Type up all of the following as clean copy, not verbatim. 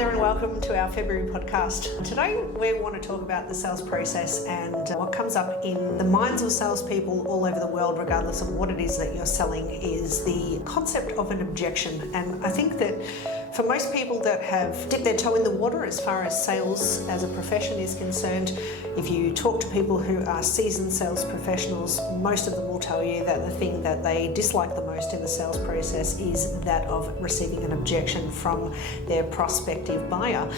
there and welcome to our February podcast. Today we want to talk about the sales process and what comes up in the minds of salespeople all over the world, regardless of what it is that you're selling, is the concept of an objection. And I think that for most people that have dipped their toe in the water as far as sales as a profession is concerned, if you talk to people who are seasoned sales professionals, most of them will tell you that the thing that they dislike the most in the sales process is that of receiving an objection from their prospective buyer.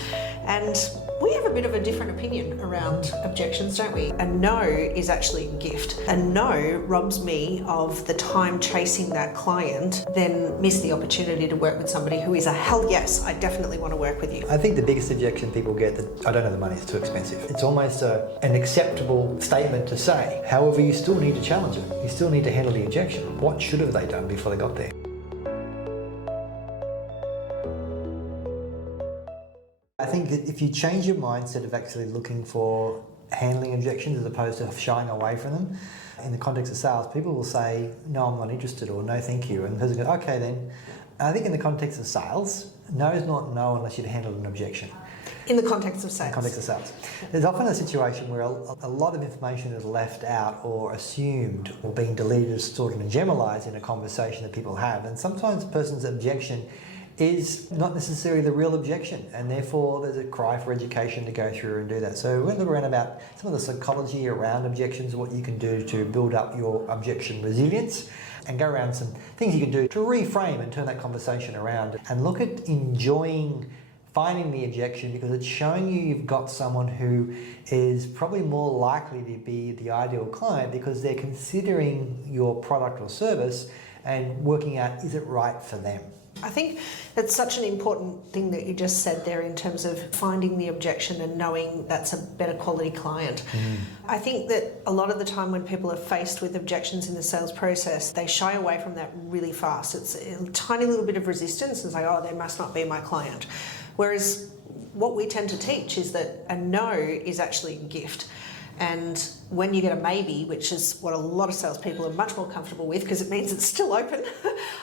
And we have a bit of a different opinion around objections, don't we? A no is actually a gift. A no robs me of the time chasing that client, then miss the opportunity to work with somebody who is a hell yes, I definitely want to work with you. I think the biggest objection people get that I don't have the money, it's too expensive. It's almost an acceptable statement to say. However, you still need to challenge it. You still need to handle the objection. What should have they done before they got there? I think that if you change your mindset of actually looking for handling objections as opposed to shying away from them, in the context of sales, people will say, no, I'm not interested, or no, thank you. And the person goes, okay then. And I think in the context of sales, no is not no unless you've handled an objection. In the context of sales. In the context of sales. There's often a situation where a lot of information is left out or assumed or being deleted, stored and generalized in a conversation that people have. And sometimes a person's objection is not necessarily the real objection, and therefore there's a cry for education to go through and do that. So we're going to look around about some of the psychology around objections, what you can do to build up your objection resilience, and go around some things you can do to reframe and turn that conversation around and look at enjoying finding the objection, because it's showing you've got someone who is probably more likely to be the ideal client because they're considering your product or service and working out, is it right for them? I think that's such an important thing that you just said there in terms of finding the objection and knowing that's a better quality client. I think that a lot of the time when people are faced with objections in the sales process, they shy away from that really fast. It's a tiny little bit of resistance and say, oh, they must not be my client. Whereas what we tend to teach is that a no is actually a gift. And when you get a maybe, which is what a lot of salespeople are much more comfortable with because it means it's still open,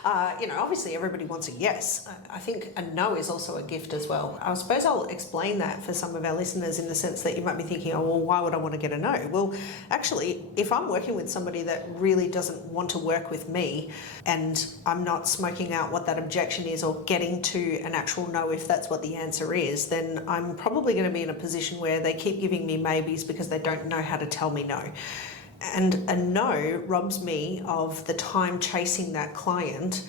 obviously everybody wants a yes. I think a no is also a gift as well. I suppose I'll explain that for some of our listeners in the sense that you might be thinking, oh, well, why would I want to get a no? Well, actually, if I'm working with somebody that really doesn't want to work with me and I'm not smoking out what that objection is or getting to an actual no if that's what the answer is, then I'm probably going to be in a position where they keep giving me maybes because they don't know how to tell me no. And a no robs me of the time chasing that client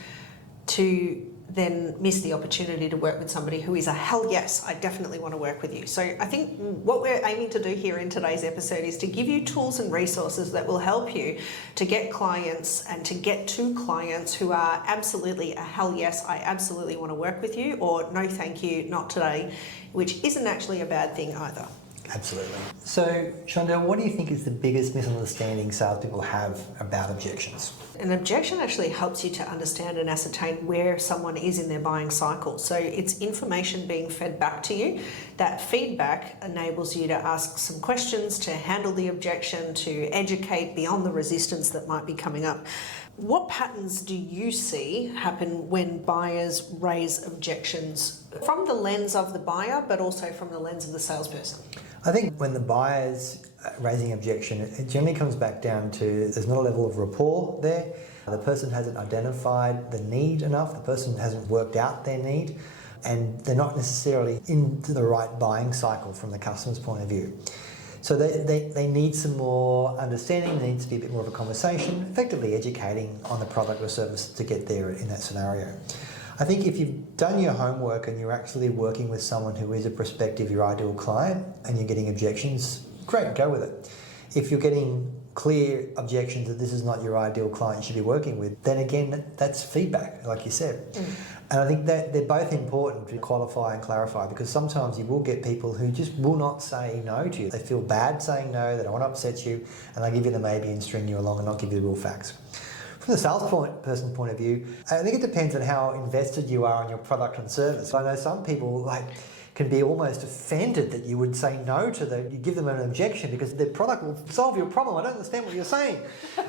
to then miss the opportunity to work with somebody who is a hell yes, I definitely want to work with you. So I think what we're aiming to do here in today's episode is to give you tools and resources that will help you to get clients and to get to clients who are absolutely a hell yes, I absolutely want to work with you, or no thank you, not today, which isn't actually a bad thing either. Absolutely. So, Shonda, what do you think is the biggest misunderstanding salespeople have about objections? An objection actually helps you to understand and ascertain where someone is in their buying cycle. So it's information being fed back to you. That feedback enables you to ask some questions, to handle the objection, to educate beyond the resistance that might be coming up. What patterns do you see happen when buyers raise objections from the lens of the buyer, but also from the lens of the salesperson? I think when the buyer's raising objection, it generally comes back down to there's not a level of rapport there. The person hasn't identified the need enough. The person hasn't worked out their need, and they're not necessarily into the right buying cycle from the customer's point of view. So they need some more understanding. There needs to be a bit more of a conversation, effectively educating on the product or service to get there in that scenario. I think if you've done your homework and you're actually working with someone who is a prospective, your ideal client, and you're getting objections, great, go with it. If you're getting clear objections that this is not your ideal client you should be working with, then again, that's feedback, like you said. And I think that they're both important to qualify and clarify, because sometimes you will get people who just will not say no to you. They feel bad saying no, they don't want to upset you, and they give you the maybe and string you along and not give you the real facts. From the salesperson point of view, I think it depends on how invested you are in your product and service. I know some people, can be almost offended that you would say no to you give them an objection because their product will solve your problem. I don't understand what you're saying,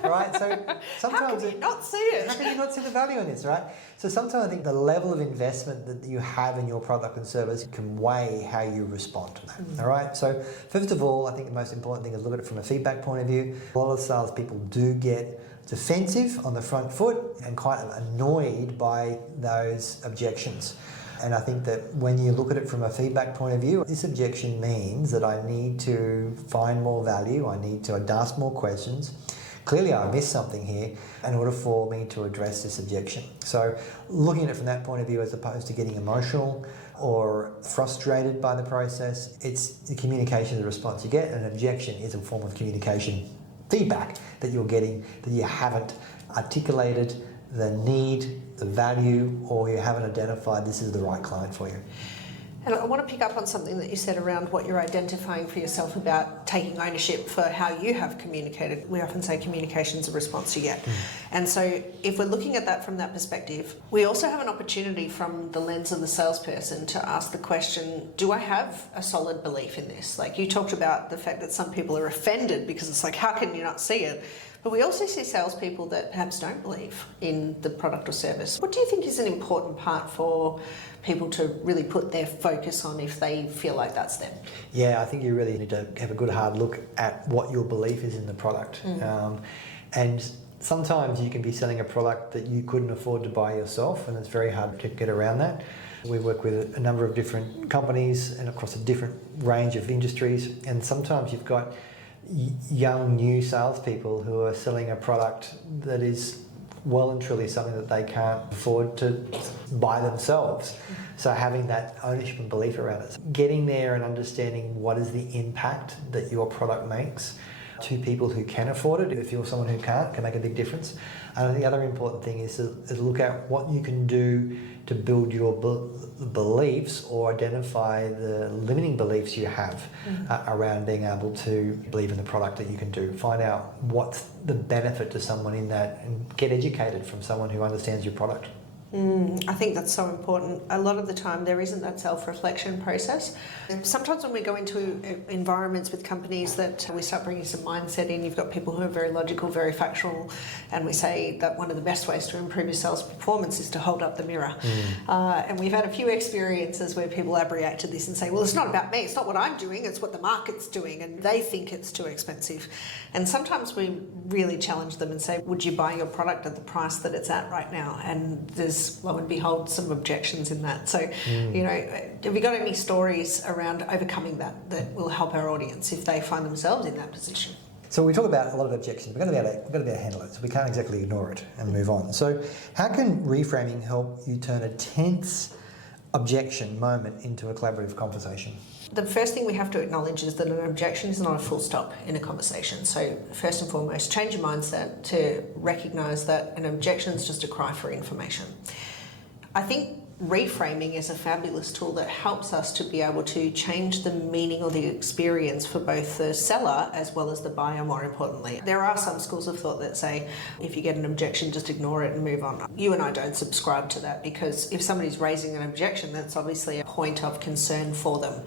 right? So sometimes how can you not see it? How can you not see the value in this, right? So sometimes I think the level of investment that you have in your product and service can weigh how you respond to that, all right? So first of all, I think the most important thing is look at it from a feedback point of view. A lot of salespeople do get defensive on the front foot and quite annoyed by those objections. And I think that when you look at it from a feedback point of view, this objection means that I need to find more value, I need to ask more questions. Clearly I missed something here in order for me to address this objection. So looking at it from that point of view as opposed to getting emotional or frustrated by the process, it's the communication, the response you get. An objection is a form of communication feedback that you're getting that you haven't articulated the need, the value, or you haven't identified this is the right client for you. And I want to pick up on something that you said around what you're identifying for yourself about taking ownership for how you have communicated. We often say communication is a response you get. And so if we're looking at that from that perspective, we also have an opportunity from the lens of the salesperson to ask the question, do I have a solid belief in this? Like you talked about the fact that some people are offended because it's like, how can you not see it? But we also see salespeople that perhaps don't believe in the product or service. What do you think is an important part for people to really put their focus on if they feel like that's them? Yeah, I think you really need to have a good hard look at what your belief is in the product. And sometimes you can be selling a product that you couldn't afford to buy yourself, and it's very hard to get around that. We work with a number of different companies and across a different range of industries, and sometimes you've got young new salespeople who are selling a product that is well and truly something that they can't afford to buy themselves. So having that ownership and belief around it, getting there and understanding what is the impact that your product makes to people who can afford it. If you're someone who can't, can make a big difference. And the other important thing is to look at what you can do to build your beliefs or identify the limiting beliefs you have around being able to believe in the product that you can do. Find out what's the benefit to someone in that and get educated from someone who understands your product. I think that's so important. A lot of the time there isn't that self-reflection process. Sometimes when we go into environments with companies that we start bringing some mindset in, you've got people who are very logical, very factual, and we say that one of the best ways to improve your sales performance is to hold up the mirror. And we've had a few experiences where people abreact to this and say, well, it's not about me, it's not what I'm doing, it's what the market's doing, and they think it's too expensive. And sometimes we really challenge them and say, would you buy your product at the price that it's at right now? And there's, lo and behold, some objections in that. So, you know, have you got any stories around overcoming that will help our audience if they find themselves in that position? So we talk about a lot of objections. We've got to be able to handle it. So we can't exactly ignore it and move on. So how can reframing help you turn a tense objection moment into a collaborative conversation? The first thing we have to acknowledge is that an objection is not a full stop in a conversation. So first and foremost, change your mindset to recognise that an objection is just a cry for information. I think reframing is a fabulous tool that helps us to be able to change the meaning or the experience for both the seller as well as the buyer, more importantly. There are some schools of thought that say if you get an objection, just ignore it and move on. You and I don't subscribe to that, because if somebody's raising an objection, that's obviously a point of concern for them.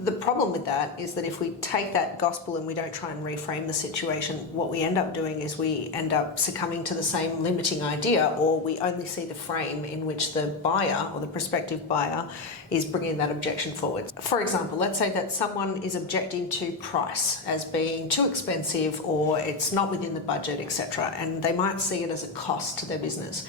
The problem with that is that if we take that gospel and we don't try and reframe the situation, what we end up doing is we end up succumbing to the same limiting idea, or we only see the frame in which the buyer or the prospective buyer is bringing that objection forward. For example, let's say that someone is objecting to price as being too expensive or it's not within the budget, etc., and they might see it as a cost to their business.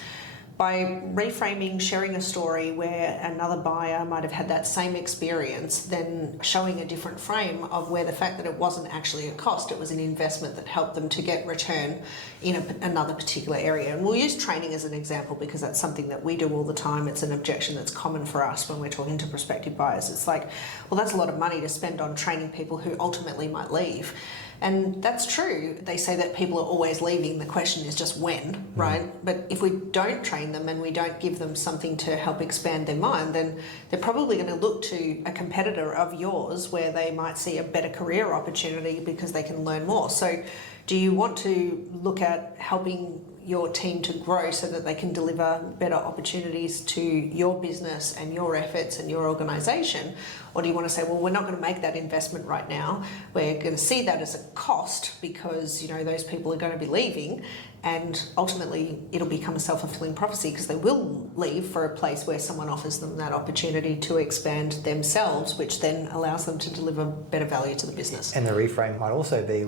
By reframing, sharing a story where another buyer might have had that same experience, then showing a different frame of where the fact that it wasn't actually a cost, it was an investment that helped them to get return in another particular area. And we'll use training as an example because that's something that we do all the time. It's an objection that's common for us when we're talking to prospective buyers. It's like, well, that's a lot of money to spend on training people who ultimately might leave. And that's true. They say that people are always leaving. The question is just when, right? But if we don't train them and we don't give them something to help expand their mind, then they're probably going to look to a competitor of yours where they might see a better career opportunity because they can learn more. So do you want to look at helping your team to grow so that they can deliver better opportunities to your business and your efforts and your organisation? Or do you want to say, well, we're not going to make that investment right now. We're going to see that as a cost because, you know, those people are going to be leaving, and ultimately it'll become a self-fulfilling prophecy because they will leave for a place where someone offers them that opportunity to expand themselves, which then allows them to deliver better value to the business. And the reframe might also be,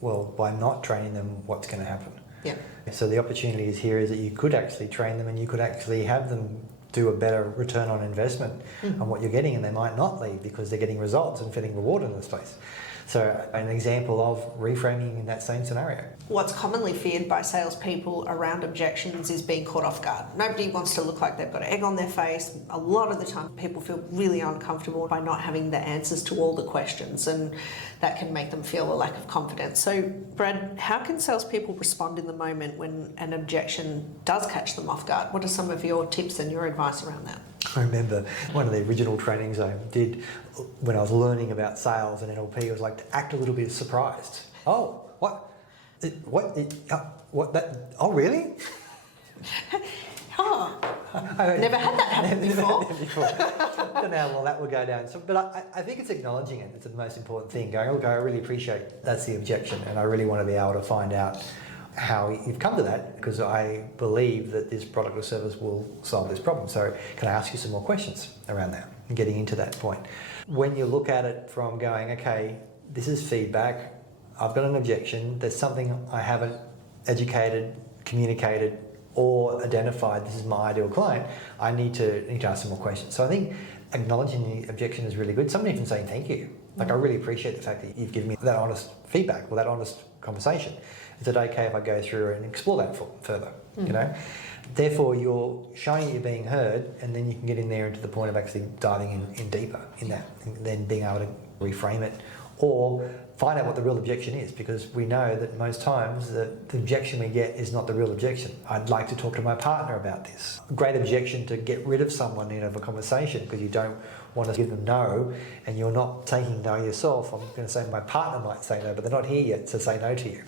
well, by not training them, what's going to happen? Yeah. So the opportunity is here is that you could actually train them and you could actually have them do a better return on investment on what you're getting, and they might not leave because they're getting results and feeling rewarded in this space. So an example of reframing in that same scenario. What's commonly feared by salespeople around objections is being caught off guard. Nobody wants to look like they've got egg on their face. A lot of the time people feel really uncomfortable by not having the answers to all the questions, and that can make them feel a lack of confidence. So Brad, how can salespeople respond in the moment when an objection does catch them off guard? What are some of your tips and your advice around that? I remember one of the original trainings I did when I was learning about sales and NLP was like to act a little bit surprised. Oh, what? What that? Oh, really? Oh, never had that happen before. I don't know how well that would go down. So, but I think it's acknowledging it. It's the most important thing. Going, okay, I really appreciate that's the objection, and I really want to be able to find out how you've come to that, because I believe that this product or service will solve this problem. So can I ask you some more questions around that and getting into that point? When you look at it from going, okay, this is feedback, I've got an objection, there's something I haven't educated, communicated, or identified, this is my ideal client, I need to ask some more questions. So I think acknowledging the objection is really good. Somebody even saying thank you. Like, I really appreciate the fact that you've given me that honest feedback or that honest conversation. Is it okay if I go through and explore that further? You know, therefore you're showing you're being heard, and then you can get in there into the point of actually diving in deeper in that, and then being able to reframe it or find out what the real objection is, because we know that most times the objection we get is not the real objection. I'd like to talk to my partner about this. Great objection to get rid of someone in a conversation because you don't want to give them no, and you're not taking no yourself. I'm going to say my partner might say no, but they're not here yet to say no to you.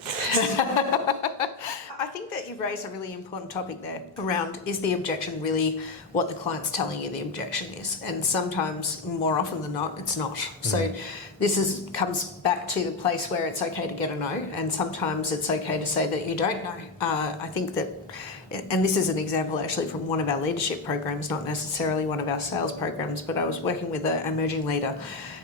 I think that you raised a really important topic there around, is the objection really what the client's telling you the objection is? And sometimes, more often than not, it's not. So this comes back to the place where it's okay to get a no, and sometimes it's okay to say that you don't know. I think that, and this is an example actually from one of our leadership programs, not necessarily one of our sales programs, but I was working with an emerging leader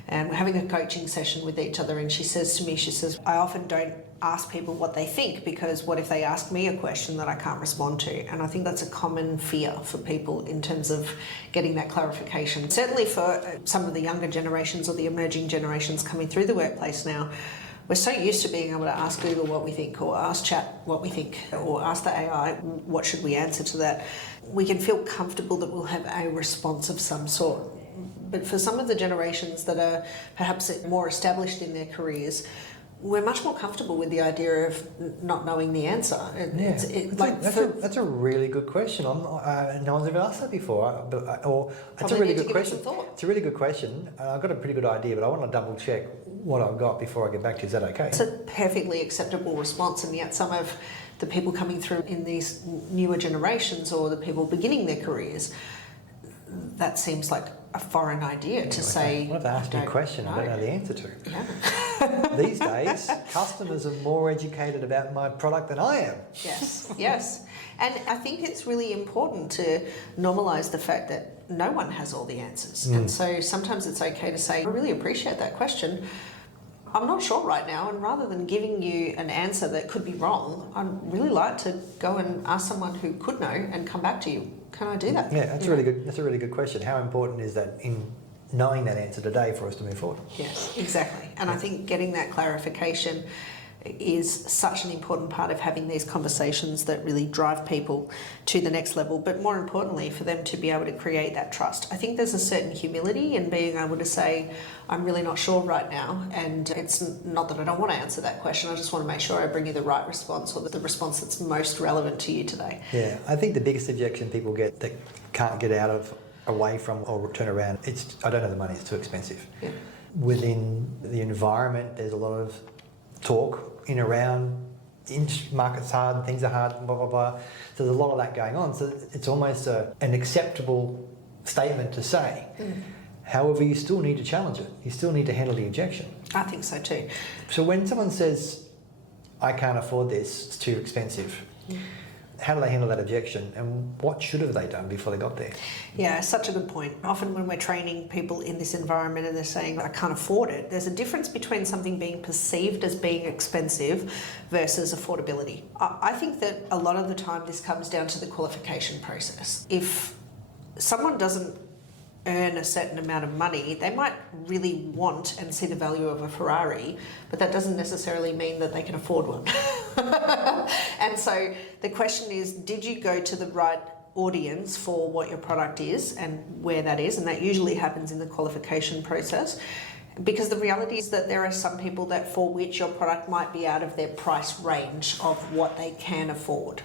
and we're having a coaching session with each other, and she says to me, I often don't ask people what they think, because what if they ask me a question that I can't respond to? And I think that's a common fear for people in terms of getting that clarification. Certainly for some of the younger generations or the emerging generations coming through the workplace now, we're so used to being able to ask Google what we think, or ask chat what we think, or ask the AI what should we answer to that. We can feel comfortable that we'll have a response of some sort. But for some of the generations that are perhaps more established in their careers, we're much more comfortable with the idea of not knowing the answer. That's a really good question. No one's ever asked that before. It's a really good question. It's a really good question. I've got a pretty good idea, but I want to double check what I've got before I get back to you. Is that okay? It's a perfectly acceptable response, and yet some of the people coming through in these newer generations, or the people beginning their careers, that seems like a foreign idea to say. What if I ask you a question I don't know the answer to? Yeah. These days, customers are more educated about my product than I am. Yes. And I think it's really important to normalise the fact that no one has all the answers. And so sometimes it's okay to say, I really appreciate that question. I'm not sure right now, and rather than giving you an answer that could be wrong, I'd really like to go and ask someone who could know and come back to you. Can I do that? Yeah, that's a really good question. How important is that in knowing that answer today for us to move forward? Yes, exactly. And I think getting that clarification is such an important part of having these conversations that really drive people to the next level, but more importantly for them to be able to create that trust. I think there's a certain humility in being able to say, I'm really not sure right now, and it's not that I don't want to answer that question, I just want to make sure I bring you the right response, or the response that's most relevant to you today. Yeah, I think the biggest objection people get that can't get away from or turn around, it's I don't have the money, it's too expensive. Yeah. Within the environment, there's a lot of talk in around market's hard, things are hard, blah, blah, blah. So there's a lot of that going on. So it's almost an acceptable statement to say. However, you still need to challenge it. You still need to handle the objection. I think so too. So when someone says, I can't afford this, it's too expensive, how do they handle that objection, and what should have they done before they got there? Yeah, such a good point. Often when we're training people in this environment and they're saying, I can't afford it, there's a difference between something being perceived as being expensive versus affordability. I think that a lot of the time this comes down to the qualification process. If someone doesn't earn a certain amount of money, they might really want and see the value of a Ferrari, but that doesn't necessarily mean that they can afford one. And so the question is, did you go to the right audience for what your product is and where that is? And that usually happens in the qualification process. Because the reality is that there are some people that for which your product might be out of their price range of what they can afford.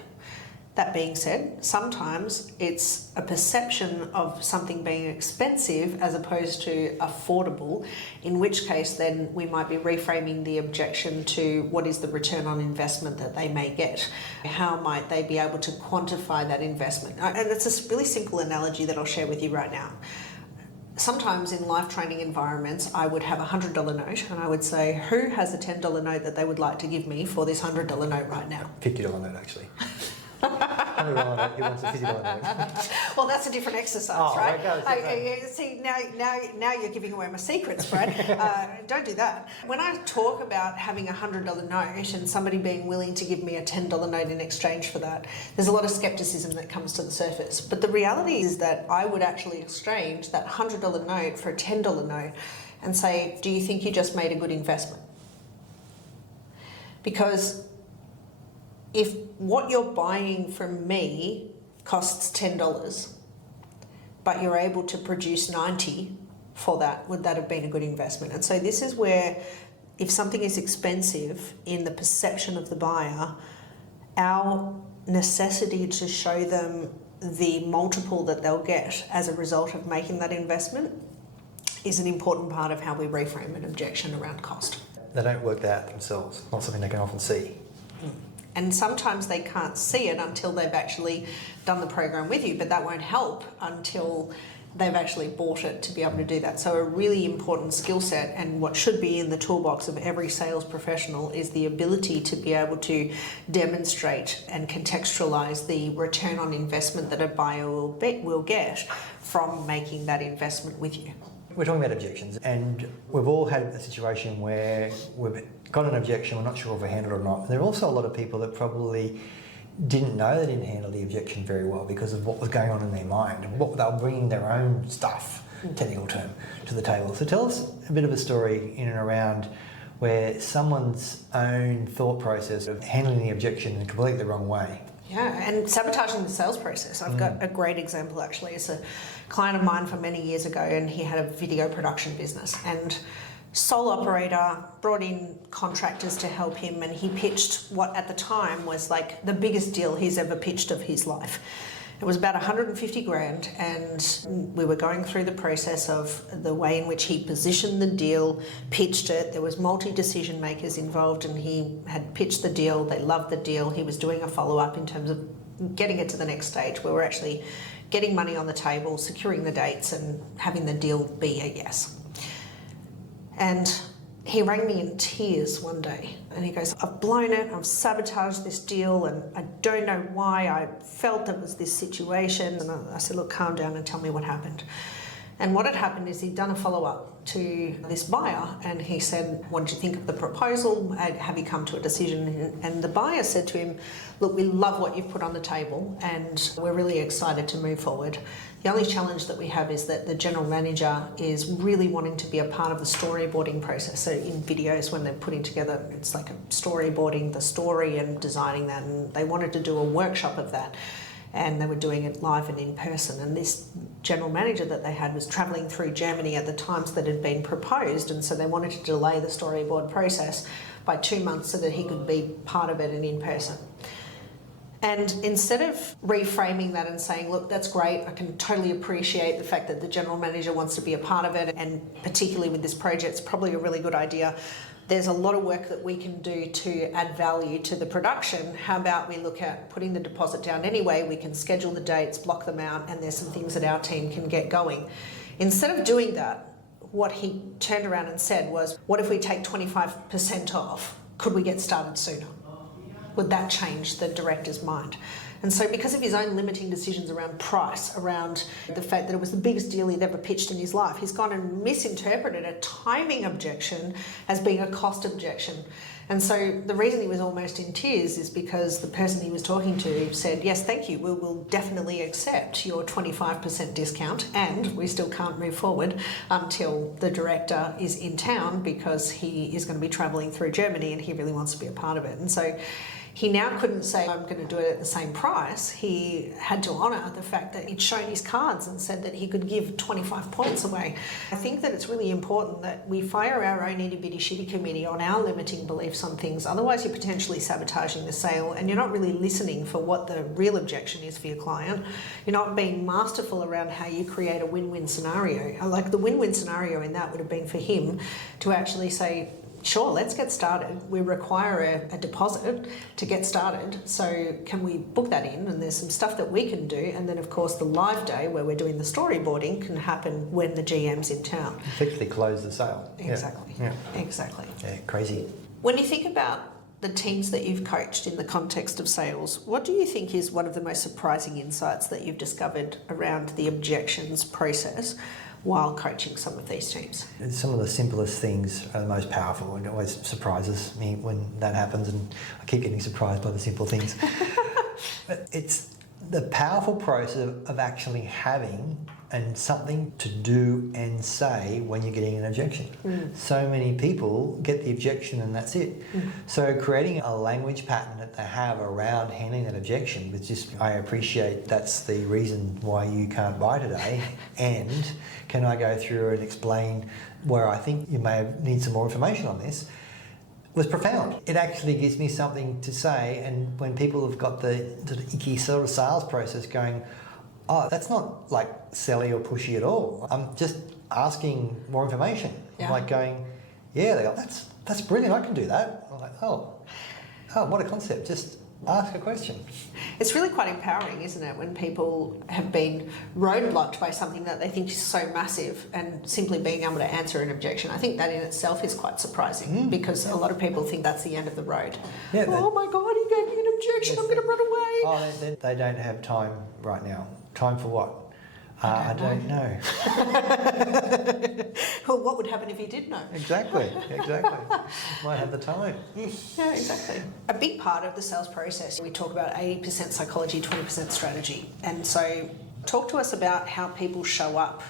That being said, sometimes it's a perception of something being expensive as opposed to affordable, in which case then we might be reframing the objection to what is the return on investment that they may get. How might they be able to quantify that investment? And it's a really simple analogy that I'll share with you right now. Sometimes in life training environments, I would have a $100 note and I would say, who has a $10 note that they would like to give me for this $100 note right now? $50 note, actually. $100 note, he wants a $50 note. Well, that's a different exercise, right? Okay, See, now you're giving away my secrets, Brad. Don't do that. When I talk about having a $100 note and somebody being willing to give me a $10 note in exchange for that, there's a lot of skepticism that comes to the surface. But the reality is that I would actually exchange that $100 note for a $10 note and say, do you think you just made a good investment? Because if what you're buying from me costs $10, but you're able to produce 90 for that, would that have been a good investment? And so this is where, if something is expensive in the perception of the buyer, our necessity to show them the multiple that they'll get as a result of making that investment is an important part of how we reframe an objection around cost. They don't work that out themselves, not something they can often see. And sometimes they can't see it until they've actually done the program with you, but that won't help until they've actually bought it to be able to do that. So a really important skill set, and what should be in the toolbox of every sales professional, is the ability to be able to demonstrate and contextualize the return on investment that a buyer will get from making that investment with you. We're talking about objections, and we've all had a situation where we've got an objection, we're not sure if we handled it or not. And there are also a lot of people that probably didn't know they didn't handle the objection very well because of what was going on in their mind, and what they were bringing their own stuff, technical term, to the table. So tell us a bit of a story in and around where someone's own thought process of handling the objection in completely the wrong way. Yeah, and sabotaging the sales process. I've got a great example actually. It's a client of mine from many years ago, and he had a video production business, and sole operator, brought in contractors to help him, and he pitched what at the time was like the biggest deal he's ever pitched of his life. It was about 150 grand, and we were going through the process of the way in which he positioned the deal, pitched it. There was multi-decision makers involved, and he had pitched the deal. They loved the deal. He was doing a follow-up in terms of getting it to the next stage where we're actually getting money on the table, securing the dates, and having the deal be a yes. And he rang me in tears one day, and he goes, I've blown it, I've sabotaged this deal, and I don't know why. I felt there was this situation. And I said, look, calm down and tell me what happened. And what had happened is he'd done a follow-up to this buyer, and he said, what did you think of the proposal? Have you come to a decision? And the buyer said to him, look, we love what you've put on the table, and we're really excited to move forward. The only challenge that we have is that the general manager is really wanting to be a part of the storyboarding process. So in videos, when they're putting together, it's like a storyboarding the story and designing that, and they wanted to do a workshop of that. And they were doing it live and in person. And this general manager that they had was travelling through Germany at the times that had been proposed, and so they wanted to delay the storyboard process by 2 months so that he could be part of it and in person. And instead of reframing that and saying, look, that's great, I can totally appreciate the fact that the general manager wants to be a part of it, and particularly with this project, it's probably a really good idea, there's a lot of work that we can do to add value to the production. How about we look at putting the deposit down anyway? We can schedule the dates, block them out, and there's some things that our team can get going. Instead of doing that, what he turned around and said was, what if we take 25% off? Could we get started sooner? Would that change the director's mind? And so because of his own limiting decisions around price, around the fact that it was the biggest deal he'd ever pitched in his life, he's gone and misinterpreted a timing objection as being a cost objection. And so the reason he was almost in tears is because the person he was talking to said, yes, thank you, we will definitely accept your 25% discount, and we still can't move forward until the director is in town because he is going to be travelling through Germany and he really wants to be a part of it. And so he now couldn't say, I'm going to do it at the same price. He had to honour the fact that he'd shown his cards and said that he could give 25 points away. I think that it's really important that we fire our own itty-bitty shitty committee on our limiting beliefs on things. Otherwise, you're potentially sabotaging the sale and you're not really listening for what the real objection is for your client. You're not being masterful around how you create a win-win scenario. Like the win-win scenario in that would have been for him to actually say, sure, let's get started. We require a deposit to get started. So can we book that in? And there's some stuff that we can do. And then, of course, the live day where we're doing the storyboarding can happen when the GM's in town. Effectively close the sale. Exactly. Yeah. Exactly. Yeah, crazy. When you think about the teams that you've coached in the context of sales, what do you think is one of the most surprising insights that you've discovered around the objections process while coaching some of these teams? Some of the simplest things are the most powerful, and it always surprises me when that happens, and I keep getting surprised by the simple things. But it's the powerful process of actually having and something to do and say when you're getting an objection. So many people get the objection and that's it. So creating a language pattern that they have around handling that objection with just, I appreciate that's the reason why you can't buy today, and can I go through and explain where I think you may need some more information on this, was profound. It actually gives me something to say, and when people have got the icky sort of sales process going, oh, that's not like selly or pushy at all. I'm just asking more information. Yeah. I'm like going, yeah, they go, that's brilliant, I can do that. I'm like, oh, what a concept. Just ask a question. It's really quite empowering, isn't it, when people have been roadblocked by something that they think is so massive, and simply being able to answer an objection. I think that in itself is quite surprising because a lot of people think that's the end of the road. Yeah, oh my God, he gave me an objection, I'm going to run away. Oh, they don't have time right now. Time for what? I don't know. Well, what would happen if you did know? Exactly. Might have the time. Yeah, exactly. A big part of the sales process, we talk about 80% psychology, 20% strategy. And so talk to us about how people show up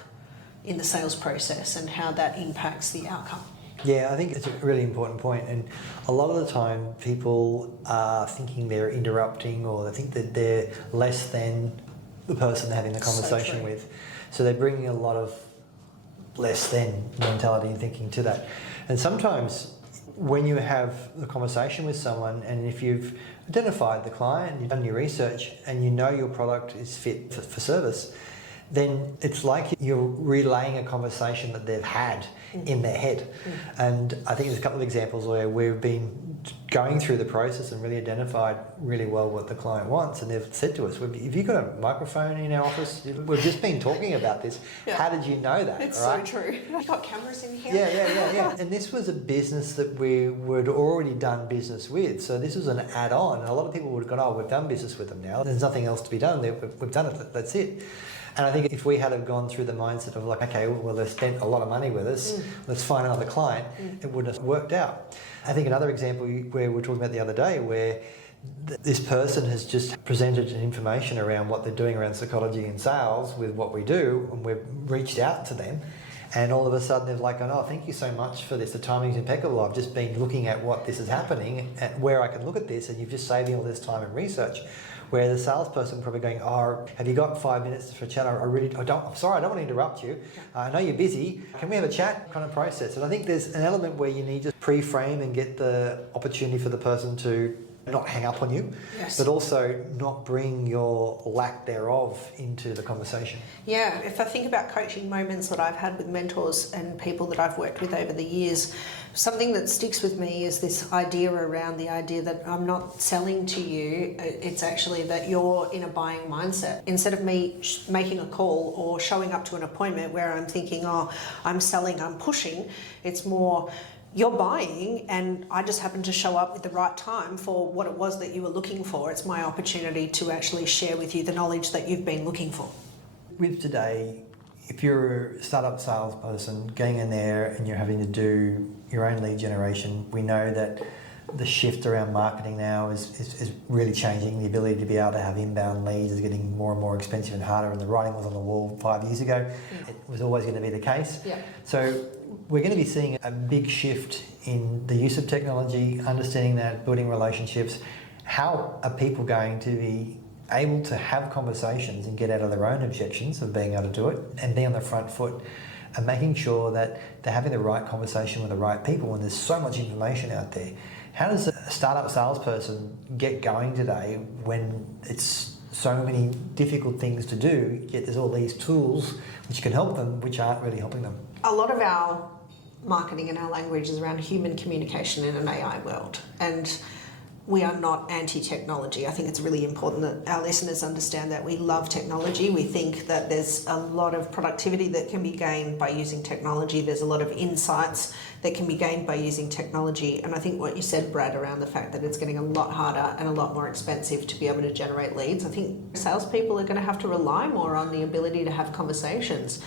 in the sales process and how that impacts the outcome. Yeah, I think it's a really important point, and a lot of the time people are thinking they're interrupting, or they think that they're less than the person they're having the conversation with. So they're bringing a lot of less than mentality and thinking to that. And sometimes when you have the conversation with someone, and if you've identified the client, you've done your research, and you know your product is fit for service, then it's like you're relaying a conversation that they've had in their head. And I think there's a couple of examples where we've been going through the process and really identified really well what the client wants, and they've said to us, have you got a microphone in our office? We've just been talking about this. Yeah. How did you know that? It's right? so true. You got cameras in here? Yeah. And this was a business that we would already done business with, so this was an add-on. And a lot of people would have gone, oh, we've done business with them now. There's nothing else to be done. We've done it. That's it. And I think if we had have gone through the mindset of like, okay, well, they've spent a lot of money with us, let's find another client, it wouldn't have worked out. I think another example where we were talking about the other day, where this person has just presented information around what they're doing around psychology and sales with what we do, and we've reached out to them, and all of a sudden they're like, oh, thank you so much for this. The timing's impeccable. I've just been looking at what this is happening and where I can look at this, and you've just saved me all this time and research. Where the salesperson probably going, oh, have you got 5 minutes for a chat? I'm sorry, I don't want to interrupt you. I know you're busy. Can we have a chat kind of process? And I think there's an element where you need to pre-frame and get the opportunity for the person to not hang up on you, Yes. but also not bring your lack thereof into the conversation. Yeah, if I think about coaching moments that I've had with mentors and people that I've worked with over the years, something that sticks with me is this idea around the idea that I'm not selling to you, it's actually that you're in a buying mindset. Instead of me making a call or showing up to an appointment where I'm thinking, oh, I'm selling, I'm pushing, it's more, you're buying and I just happen to show up at the right time for what it was that you were looking for. It's my opportunity to actually share with you the knowledge that you've been looking for. With today, if you're a startup salesperson getting in there and you're having to do your own lead generation, we know that the shift around marketing now is really changing. The ability to be able to have inbound leads is getting more and more expensive and harder, and the writing was on the wall 5 years ago. Yeah. It was always going to be the case. Yeah. So we're going to be seeing a big shift in the use of technology, understanding that, building relationships. How are people going to be able to have conversations and get out of their own objections of being able to do it and be on the front foot and making sure that they're having the right conversation with the right people when there's so much information out there? How does a startup salesperson get going today when it's so many difficult things to do, yet there's all these tools which can help them, which aren't really helping them? A lot of our marketing and our language is around human communication in an AI world, and we are not anti-technology. I think it's really important that our listeners understand that we love technology. We think that there's a lot of productivity that can be gained by using technology. There's a lot of insights that can be gained by using technology. And I think what you said, Brad, around the fact that it's getting a lot harder and a lot more expensive to be able to generate leads, I think salespeople are going to have to rely more on the ability to have conversations.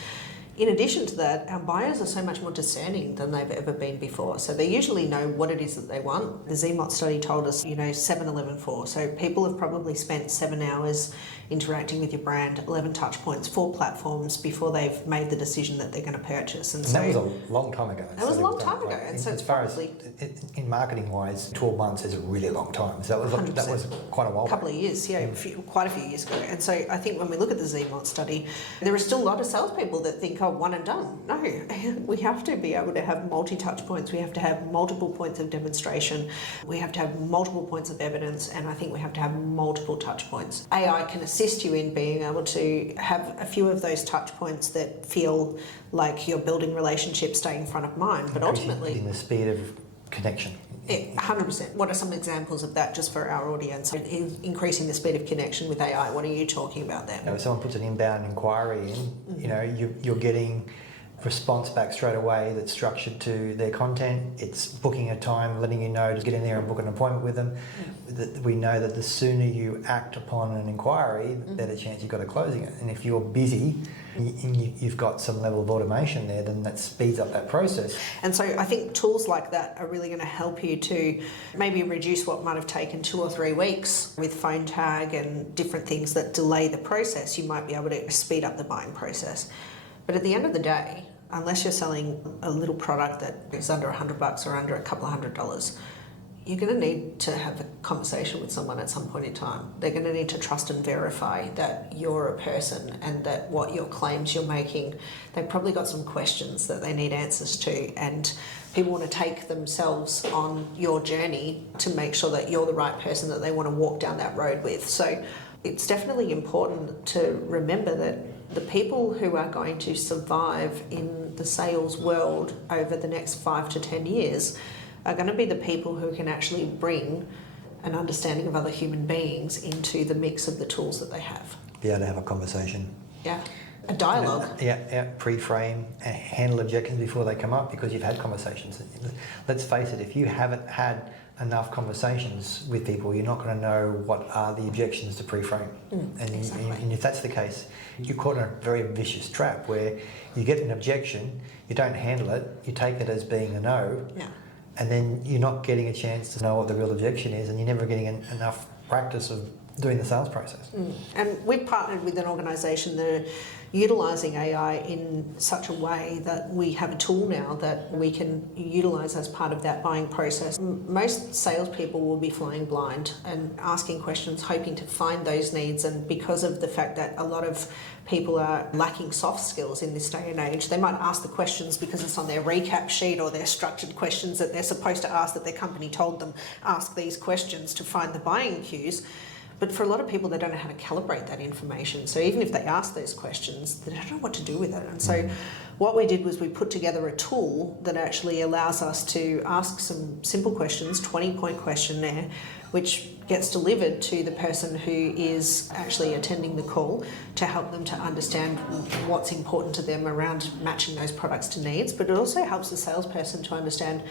In addition to that, our buyers are so much more discerning than they've ever been before. So they usually know what it is that they want. The ZMOT study told us, 7, 11, 4. So people have probably spent 7 hours interacting with your brand, 11 touch points, 4 platforms before they've made the decision that they're going to purchase. And so that was a long time ago. That was a long time ago. Like, and so as far as in marketing wise, 12 months is a really long time. So that was quite a while. A couple of years, quite a few years ago. And so I think when we look at the ZMOT study, there are still a lot of salespeople that think, oh, one and done. No, we have to be able to have multi-touch points. We have to have multiple points of demonstration. We have to have multiple points of evidence, and I think we have to have multiple touch points. AI can assist you in being able to have a few of those touch points that feel like you're building relationships, staying front of mind, but ultimately in the speed of connection. 100%. What are some examples of that just for our audience? Increasing the speed of connection with AI. What are you talking about there? If someone puts an inbound inquiry in, you're getting response back straight away that's structured to their content. It's booking a time, letting you know to get in there and book an appointment with them. We know that the sooner you act upon an inquiry, the better chance you've got of closing it. And if you're busy and you've got some level of automation there, then that speeds up that process. And so I think tools like that are really going to help you to maybe reduce what might have taken 2 or 3 weeks with phone tag and different things that delay the process. You might be able to speed up the buying process. But at the end of the day, unless you're selling a little product that is under $100 or under a couple of $100, you're going to need to have a conversation with someone at some point in time. They're going to need to trust and verify that you're a person and that what your claims you're making, they've probably got some questions that they need answers to, and people want to take themselves on your journey to make sure that you're the right person that they want to walk down that road with. So it's definitely important to remember that the people who are going to survive in the sales world over the next 5 to 10 years are going to be the people who can actually bring an understanding of other human beings into the mix of the tools that they have. Be able to have a conversation. Yeah. A dialogue. Pre-frame, handle objections before they come up because you've had conversations. Let's face it, if you haven't had enough conversations with people, you're not going to know what are the objections to pre-frame. And if that's the case, you're caught in a very vicious trap where you get an objection, you don't handle it, you take it as being a no, and then you're not getting a chance to know what the real objection is, and you're never getting enough practice of doing the sales process. And we've partnered with an organisation, the utilising AI in such a way that we have a tool now that we can utilise as part of that buying process. Most salespeople will be flying blind and asking questions, hoping to find those needs, and because of the fact that a lot of people are lacking soft skills in this day and age, they might ask the questions because it's on their recap sheet or their structured questions that they're supposed to ask, that their company told them, ask these questions to find the buying cues. But for a lot of people, they don't know how to calibrate that information. So even if they ask those questions, they don't know what to do with it. And so what we did was we put together a tool that actually allows us to ask some simple questions, 20-point questionnaire, which gets delivered to the person who is actually attending the call to help them to understand what's important to them around matching those products to needs. But it also helps the salesperson to understand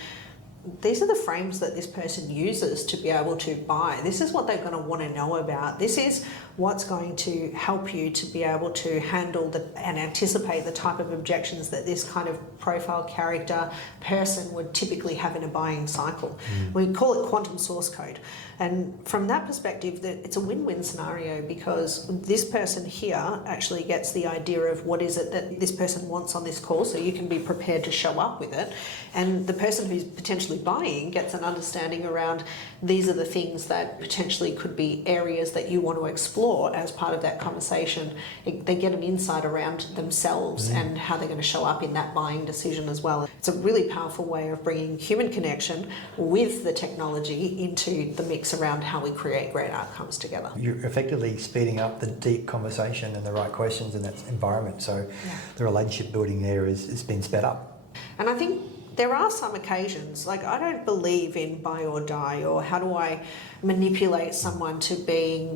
these are the frames that this person uses to be able to buy. This is what they're going to want to know about. This is what's going to help you to be able to handle and anticipate the type of objections that this kind of profile character person would typically have in a buying cycle. We call it quantum source code. And from that perspective, it's a win-win scenario, because this person here actually gets the idea of what is it that this person wants on this call, so you can be prepared to show up with it. And the person who's potentially buying gets an understanding around these are the things that potentially could be areas that you want to explore as part of that conversation. They get an insight around themselves and how they're going to show up in that buying decision as well. It's a really powerful way of bringing human connection with the technology into the mix around how we create great outcomes together. You're effectively speeding up the deep conversation and the right questions in that environment. So the relationship building there is being sped up. And I think there are some occasions, like I don't believe in buy or die, or how do I manipulate someone to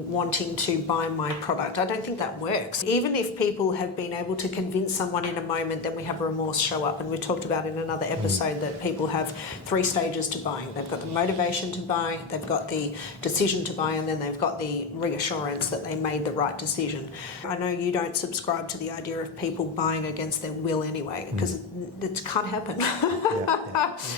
wanting to buy my product. I don't think that works. Even if people have been able to convince someone in a moment, then we have remorse show up. And we talked about in another episode that people have 3 stages to buying. They've got the motivation to buy, they've got the decision to buy, and then they've got the reassurance that they made the right decision. I know you don't subscribe to the idea of people buying against their will anyway, because it can't happen.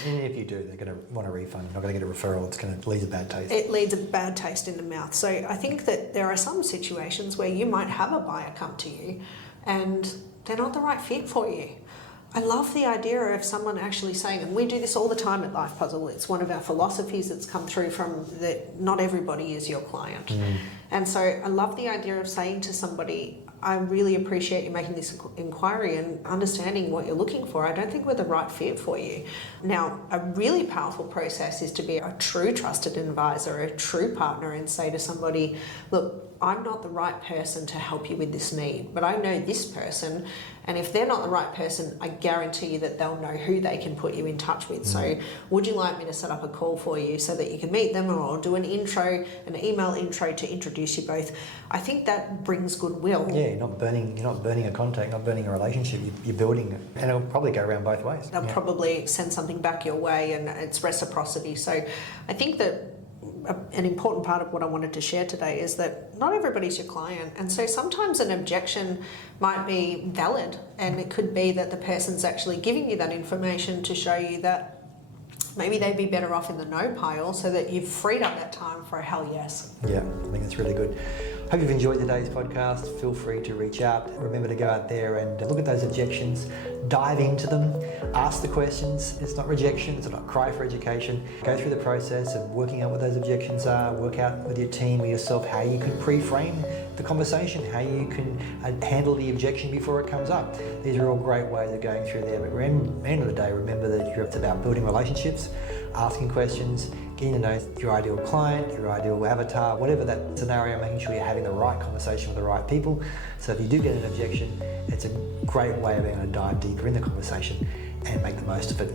And if you do, they're going to want a refund. They're not going to get a referral. It's going to leave a bad taste. It leaves a bad taste in the mouth. So I think that there are some situations where you might have a buyer come to you and they're not the right fit for you. I love the idea of someone actually saying, and we do this all the time at Life Puzzle, it's one of our philosophies that's come through from that not everybody is your client. And so I love the idea of saying to somebody, I really appreciate you making this inquiry and understanding what you're looking for. I don't think we're the right fit for you. Now, a really powerful process is to be a true trusted advisor, a true partner, and say to somebody, look, I'm not the right person to help you with this need, but I know this person, and if they're not the right person, I guarantee you that they'll know who they can put you in touch with. So would you like me to set up a call for you so that you can meet them, or do an email intro to introduce you both? I think that brings goodwill. Yeah, you're not burning a contact, not burning a relationship, you're building it. And it'll probably go around both ways. They'll probably send something back your way, and it's reciprocity. So I think that an important part of what I wanted to share today is that not everybody's your client, and so sometimes an objection might be valid, and it could be that the person's actually giving you that information to show you that maybe they'd be better off in the no pile, so that you've freed up that time for a hell yes. Yeah, I think that's really good. Hope you've enjoyed today's podcast. Feel free to reach out. Remember to go out there and look at those objections, dive into them, ask the questions. It's not rejection, it's not cry for education. Go through the process of working out what those objections are, work out with your team or yourself how you can pre-frame the conversation, how you can handle the objection before it comes up. These are all great ways of going through there. But at the end of the day, remember that it's about building relationships, asking questions, getting to know your ideal client, your ideal avatar, whatever that scenario, making sure you're having the right conversation with the right people. So if you do get an objection, it's a great way of being able to dive deeper in the conversation and make the most of it.